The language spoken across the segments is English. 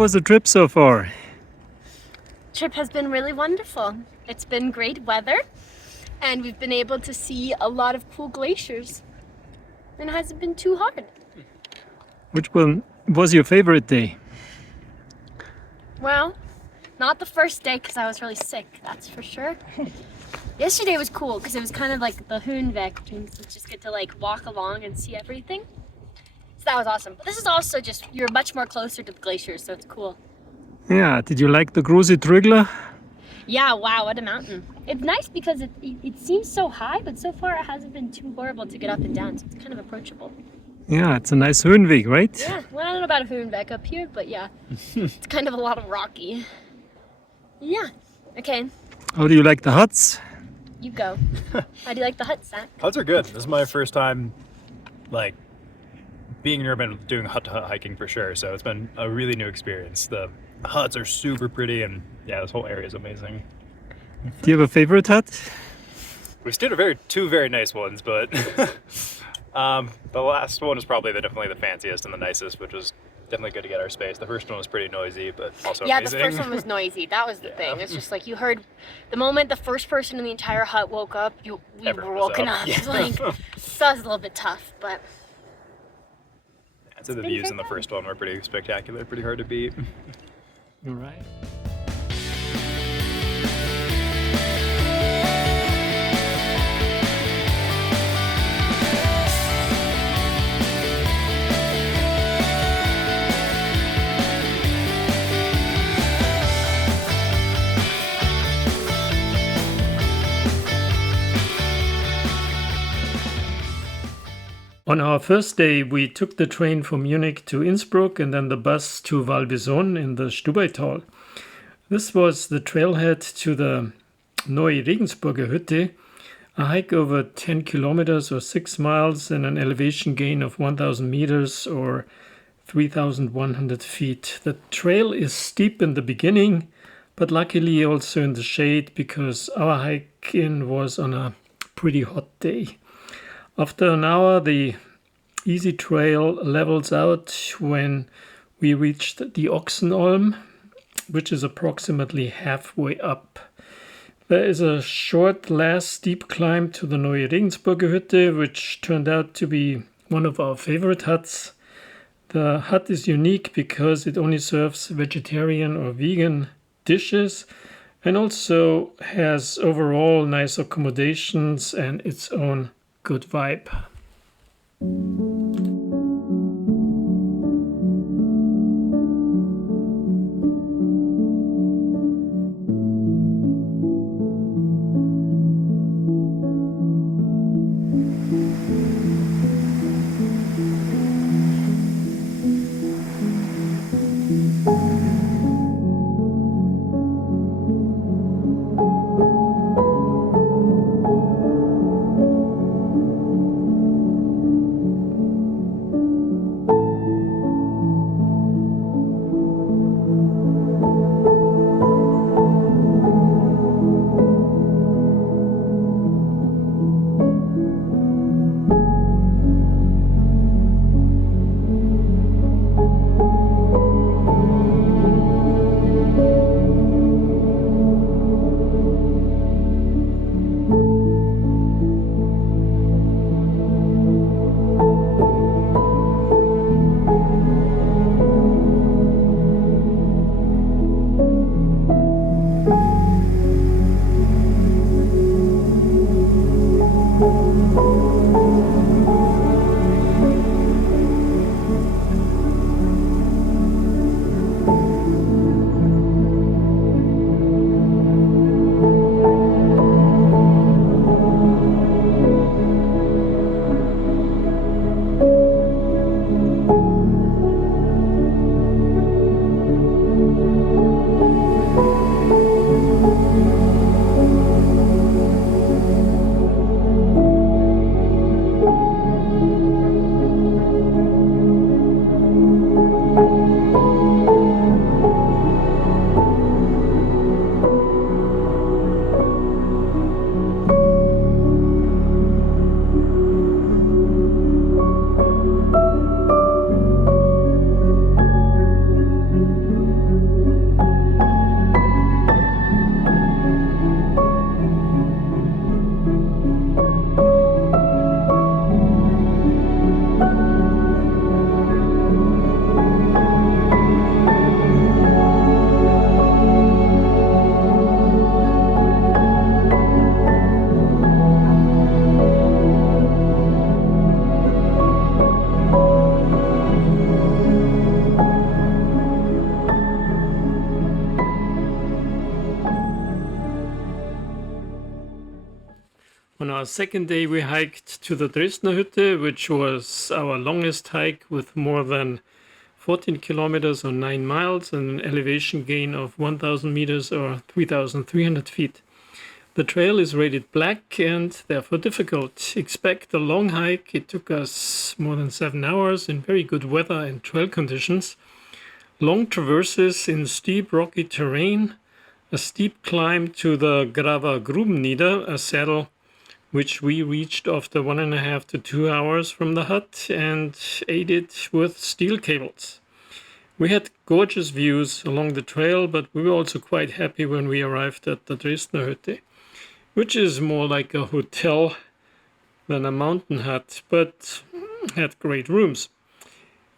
was the trip so far? Trip has been really wonderful. It's been great weather and we've been able to see a lot of cool glaciers. And it hasn't been too hard. Which one was your favorite day? Well, not the first day because I was really sick, that's for sure. Yesterday was cool because it was kind of like the Hoehenweg, and you just get to like walk along and see everything. So that was awesome. But this is also just, you're much more closer to the glaciers, so it's cool. Yeah, did you like the Große Trügler? Yeah, wow, what a mountain. It's nice because it seems so high, but so far it hasn't been too horrible to get up and down, so it's kind of approachable. Yeah, it's a nice Hoehenweg, right? Yeah, well, I don't know about a Hoehenweg up here, but yeah, it's kind of a lot of rocky. Yeah, okay, How do you like the huts? you go. How do you like the hut, Zach? Huts are good. This is my first time, like, being in urban doing hut-to-hut hiking for sure. So it's been a really new experience. The huts are super pretty, and yeah, this whole area is amazing. Do you have a favorite hut? We stayed at two very nice ones, but the last one was probably definitely the fanciest and the nicest, which was definitely good to get our space. The first one was pretty noisy, but also Yeah, amazing. the first one was noisy. That was the thing. It's just like you heard the moment the first person in the entire hut woke up, we Everyone were was woken up. up. It's like, so that was a little bit tough, but So the views in the first one were pretty spectacular, pretty hard to beat. All right. On our first day, we took the train from Munich to Innsbruck and then the bus to Valbison in the Stubaital. This was the trailhead to the Neue Regensburger Hütte, a hike over 10 kilometers or 6 miles and an elevation gain of 1,000 meters or 3,100 feet. The trail is steep in the beginning, but luckily also in the shade because our hike-in was on a pretty hot day. After an hour, the easy trail levels out when we reached the Ochsenolm, which is approximately halfway up. There is a short, last steep climb to the Neue Regensburger Hütte, which turned out to be one of our favorite huts. The hut is unique because it only serves vegetarian or vegan dishes and also has overall nice accommodations and its own good vibe. our second day, we hiked to the Dresdner Hütte, which was our longest hike with more than 14 kilometers or 9 miles and an elevation gain of 1,000 meters or 3,300 feet. The trail is rated black and therefore difficult. Expect a long hike. It took us more than 7 hours in very good weather and trail conditions. Long traverses in steep rocky terrain, a steep climb to the Graver Grubennieder, a saddle which we reached after 1.5 to 2 hours from the hut and ate it with steel cables. We had gorgeous views along the trail, but we were also quite happy when we arrived at the Dresdner Hütte, which is more like a hotel than a mountain hut, but had great rooms.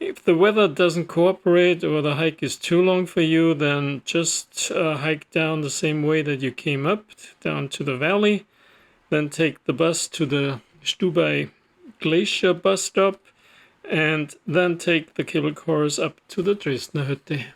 If the weather doesn't cooperate or the hike is too long for you, then just hike down the same way that you came up, down to the valley, then take the bus to the Stubaier Glacier bus stop, and then take the cable cars up to the Dresdner Hütte.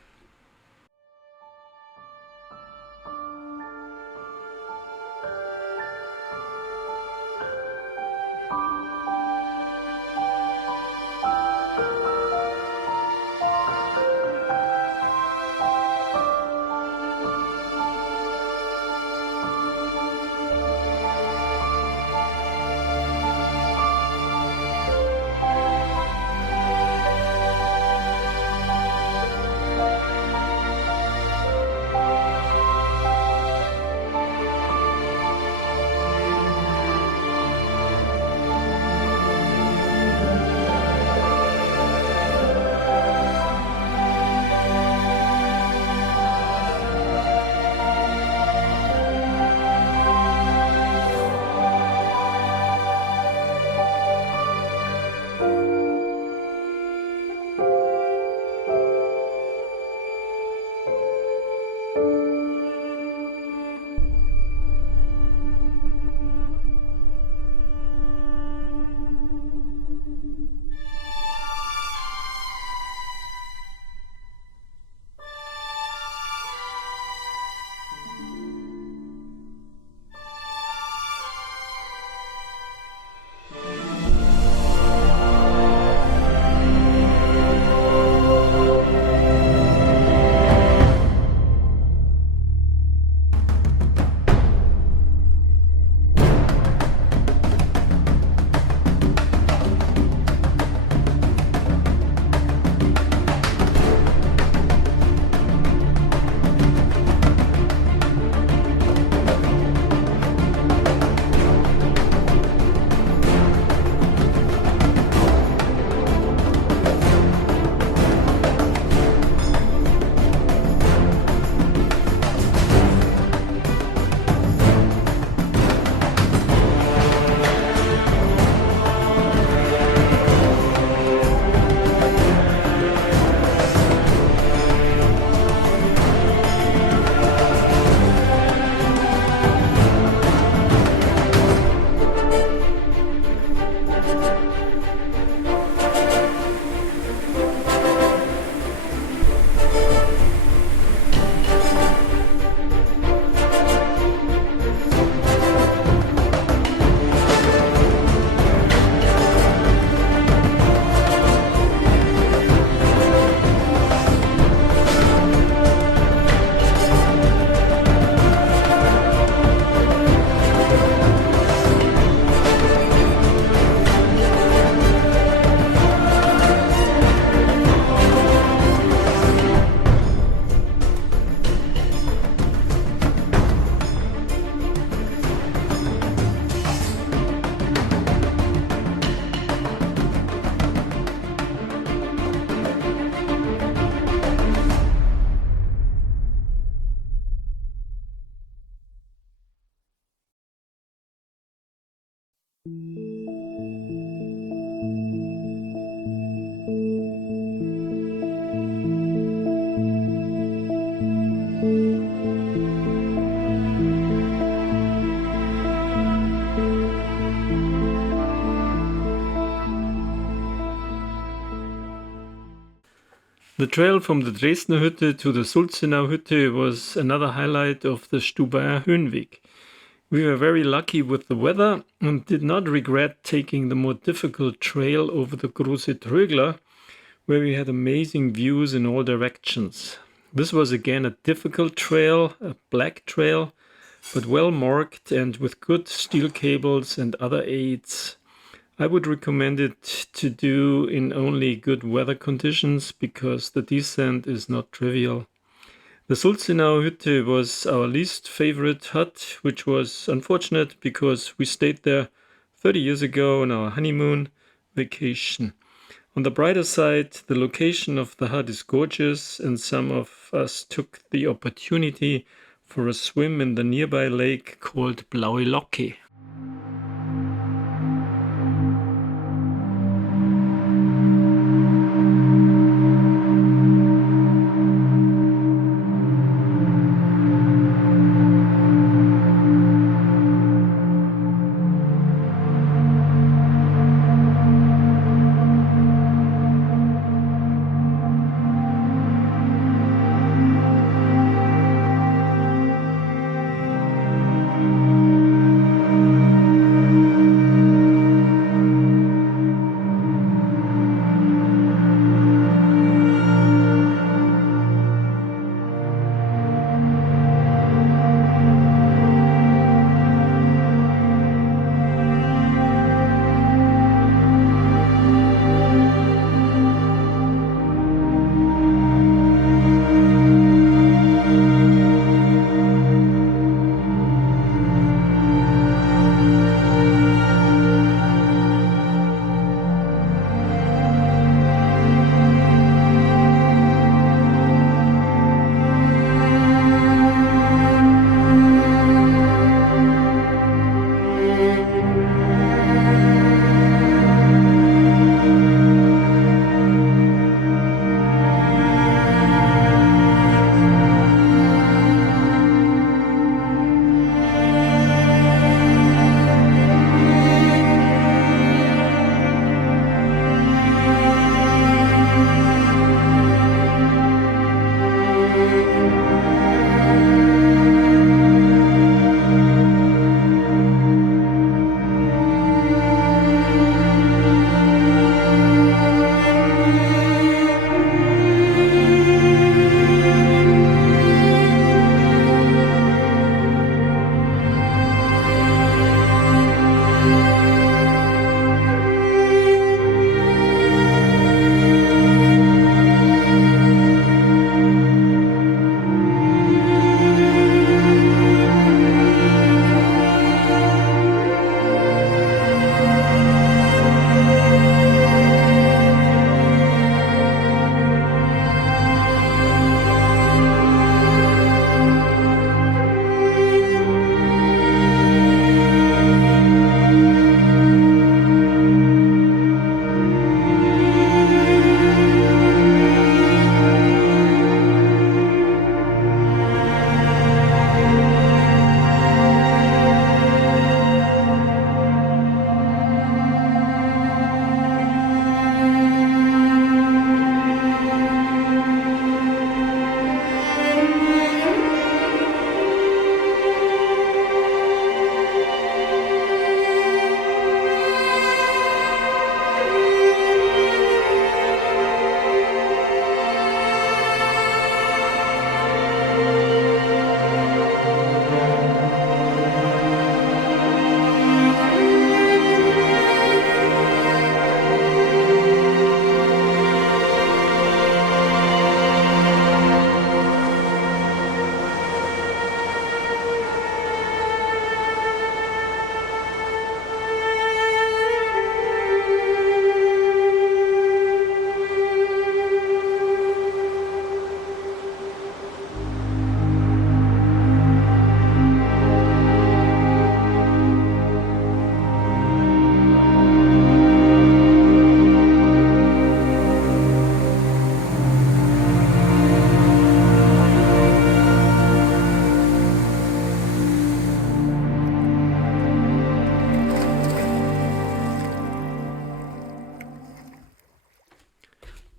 The trail from the Dresdner Hütte to the Sulzenau Hütte was another highlight of the Stubaier Hoehenweg. We were very lucky with the weather and did not regret taking the more difficult trail over the Große Trögler, where we had amazing views in all directions. This was again a difficult trail, a black trail, but well marked and with good steel cables and other aids. I would recommend it to do in only good weather conditions because the descent is not trivial. The Sulzenauer Hütte was our least favorite hut, which was unfortunate because we stayed there 30 years ago on our honeymoon vacation. On the brighter side, the location of the hut is gorgeous, and some of us took the opportunity for a swim in the nearby lake called Blaue Locke.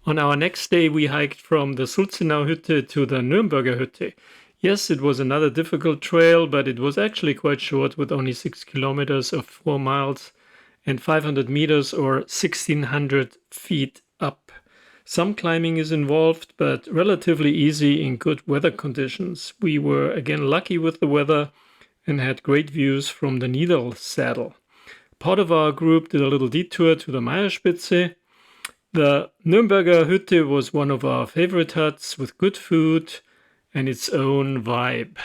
On our next day, we hiked from the Sulzenauer Hütte to the Nürnberger Hütte. Yes, it was another difficult trail, but it was actually quite short with only 6 kilometers of 4 miles and 500 meters or 1600 feet up. Some climbing is involved, but relatively easy in good weather conditions. We were again lucky with the weather and had great views from the Needle Saddle. Part of our group did a little detour to the Meierspitze. The Nürnberger Hütte was one of our favorite huts with good food and its own vibe.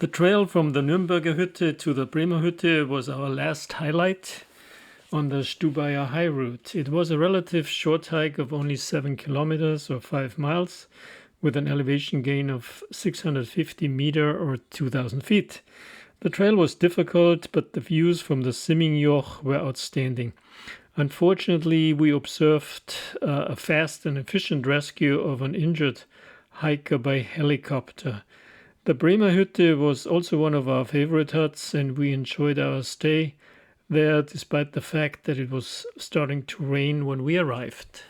The trail from the Nürnberger Hütte to the Bremer Hütte was our last highlight on the Stubaier High Route. It was a relative short hike of only 7 kilometers or 5 miles with an elevation gain of 650 meter or 2,000 feet. The trail was difficult, but the views from the Simmingjoch were outstanding. Unfortunately, we observed a fast and efficient rescue of an injured hiker by helicopter. The Bremer Hütte was also one of our favorite huts, and we enjoyed our stay there despite the fact that it was starting to rain when we arrived.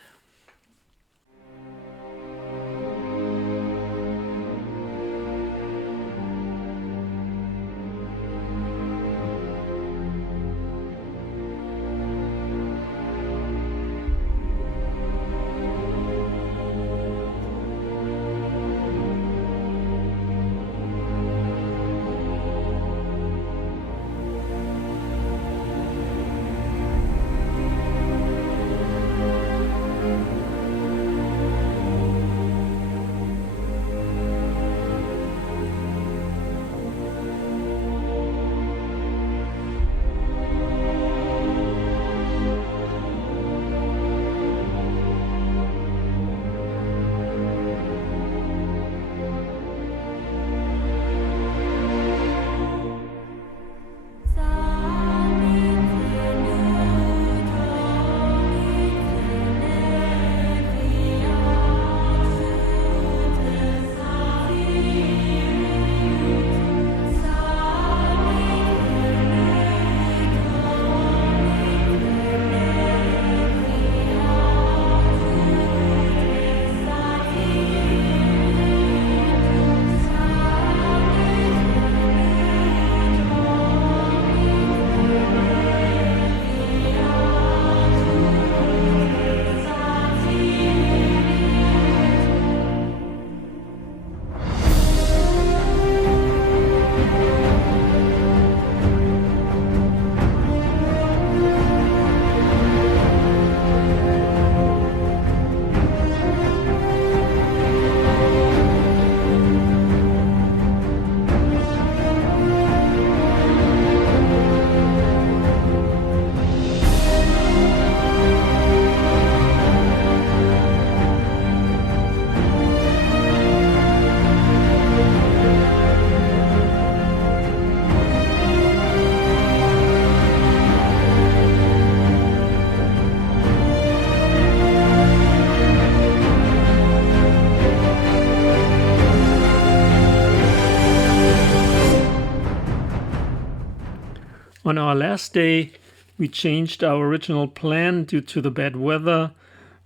On our last day, we changed our original plan due to the bad weather,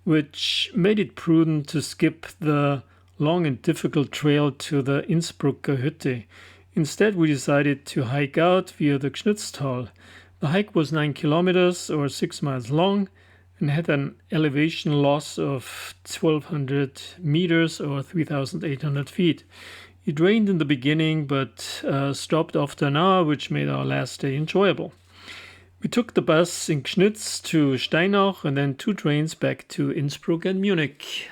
which made it prudent to skip the long and difficult trail to the Innsbrucker Hütte. Instead, we decided to hike out via the Gschnitztal. The hike was 9 kilometers or 6 miles long and had an elevation loss of 1,200 meters or 3,800 feet. It rained in the beginning, but stopped after an hour, which made our last day enjoyable. We took the bus in Gschnitz to Steinach and then 2 trains back to Innsbruck and Munich.